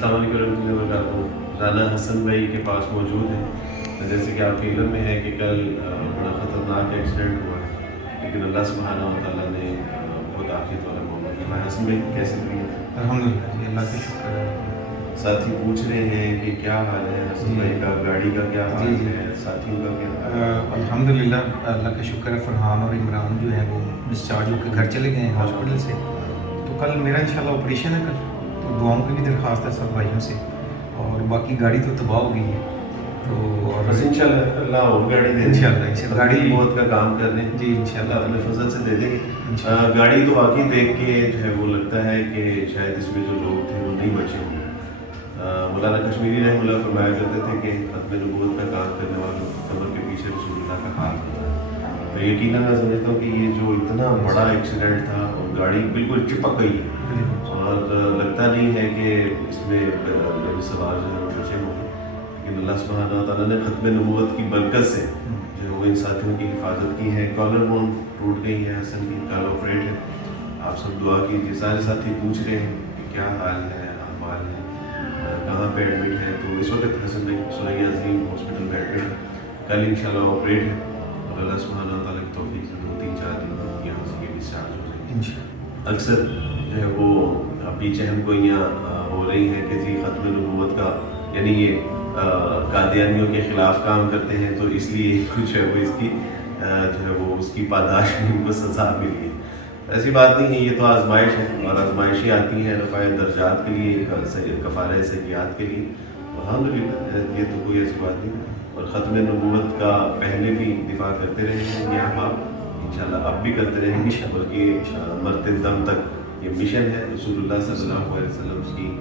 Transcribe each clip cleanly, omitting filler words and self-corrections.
السلام علیکم ورحمۃ اللہ وبرکاتہ. رانا حسن بھائی کے پاس موجود ہیں. جیسے کہ آپ کے علم میں ہے کہ کل بڑا خطرناک ایکسیڈنٹ ہوا ہے, لیکن اللہ سبحانہ و تعالیٰ نے بہت عافیت والا معاملہ کیا. حسن بھائی کیسے طبیعت؟ الحمدللہ جی, اللہ کا شکر ہے. ساتھی پوچھ رہے ہیں کہ کیا حال ہے حسن بھائی کا, گاڑی کا کیا حال ہے, ساتھیوں کا کیا حال ہے؟ الحمدللہ اللہ کا شکر ہے. فرحان اور عمران جو ہیں وہ ڈسچارج ہو کے گھر چلے گئے ہیں ہاسپٹل سے. تو کل میرا انشاءاللہ آپریشن ہے کل, تو دعاؤں کی بھی درخواست ہے سب بھائیوں سے. اور باقی گاڑی تو تباہ ہو گئی ہے, تو اور بس انشاءاللہ اللہ اور گاڑی دے انشاءاللہ گاڑی موت کا کام کر رہے ہیں جی انشاءاللہ اپنے فضل سے دے دیں گے. گاڑی تو واقعی دیکھ کے جو ہے وہ لگتا ہے کہ شاید اس میں جو لوگ تھے وہ نہیں بچے ہوں گے. مولانا کشمیری رحمہ اللہ فرمایا کرتے تھے کہ ختم نبوت کا کام کرنے والوں کی کمر کے پیچھے رسول اللہ کا ہاتھ ہوتا ہے. تو یقیناً میں سمجھتا ہوں کہ یہ جو اتنا بڑا ایکسیڈنٹ تھا اور گاڑی بالکل چپک گئی ہے, اور لگتا نہیں ہے کہ اس میں سوار جو ہے بچے ہوں گے. لیکن اللہ سبحانہ تعالیٰ نے ختم نبوت کی برکت سے جو ہے وہ ان ساتھیوں کی حفاظت کی ہے. کالر بون ٹوٹ گئی ہے حسن کی, کال آپریٹ ہے. آپ سب دعا کیجیے. سارے ساتھی پوچھ رہے ہیں کہ کیا حال ہے, احوال ہے, کہاں پہ ایڈمٹ ہے. تو اس وقت حسن بھائی سوریا عظیم ہاسپٹل میں ایڈمٹ ہے. کل انشاءاللہ آپریٹ ہے, اور اللہ سبحانہ تعالیٰ کی توفیق سے 2-3-4 دن یہاں سے یہ ڈسچارج ہو جائیں گے. اکثر جو ہے وہ پیچھے ہم کوئیاں ہو رہی ہیں کہ جی ختم نبوت کا یعنی یہ قادیانیوں کے خلاف کام کرتے ہیں, تو اس لیے کچھ ہے وہ اس کی جو ہے وہ اس کی پاداش ان کو سزا ملی ہے. ایسی بات نہیں ہے, یہ تو آزمائش ہے, اور آزمائشیں آتی ہیں رفع درجات کے لیے, کفارہ سیئات کے لیے. الحمدللہ یہ تو کوئی ایسی بات نہیں. اور ختم نبوت کا پہلے بھی دفاع کرتے رہے ہیں یہ احباب, انشاءاللہ اب بھی کرتے رہیں گے. بلکہ مرتے دم تک یہ مشن ہے. رسول اللہ صلی اللہ علیہ وسلم کی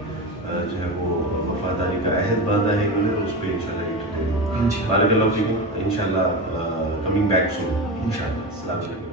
جو ہے وہ وفاداری کا عہد باندھا ہے انہوں نے, اور اس پہ انشاءاللہ بارک اللہ فیکم. انشاءاللہ کمنگ بیک سون انشاءاللہ. السلام علیکم.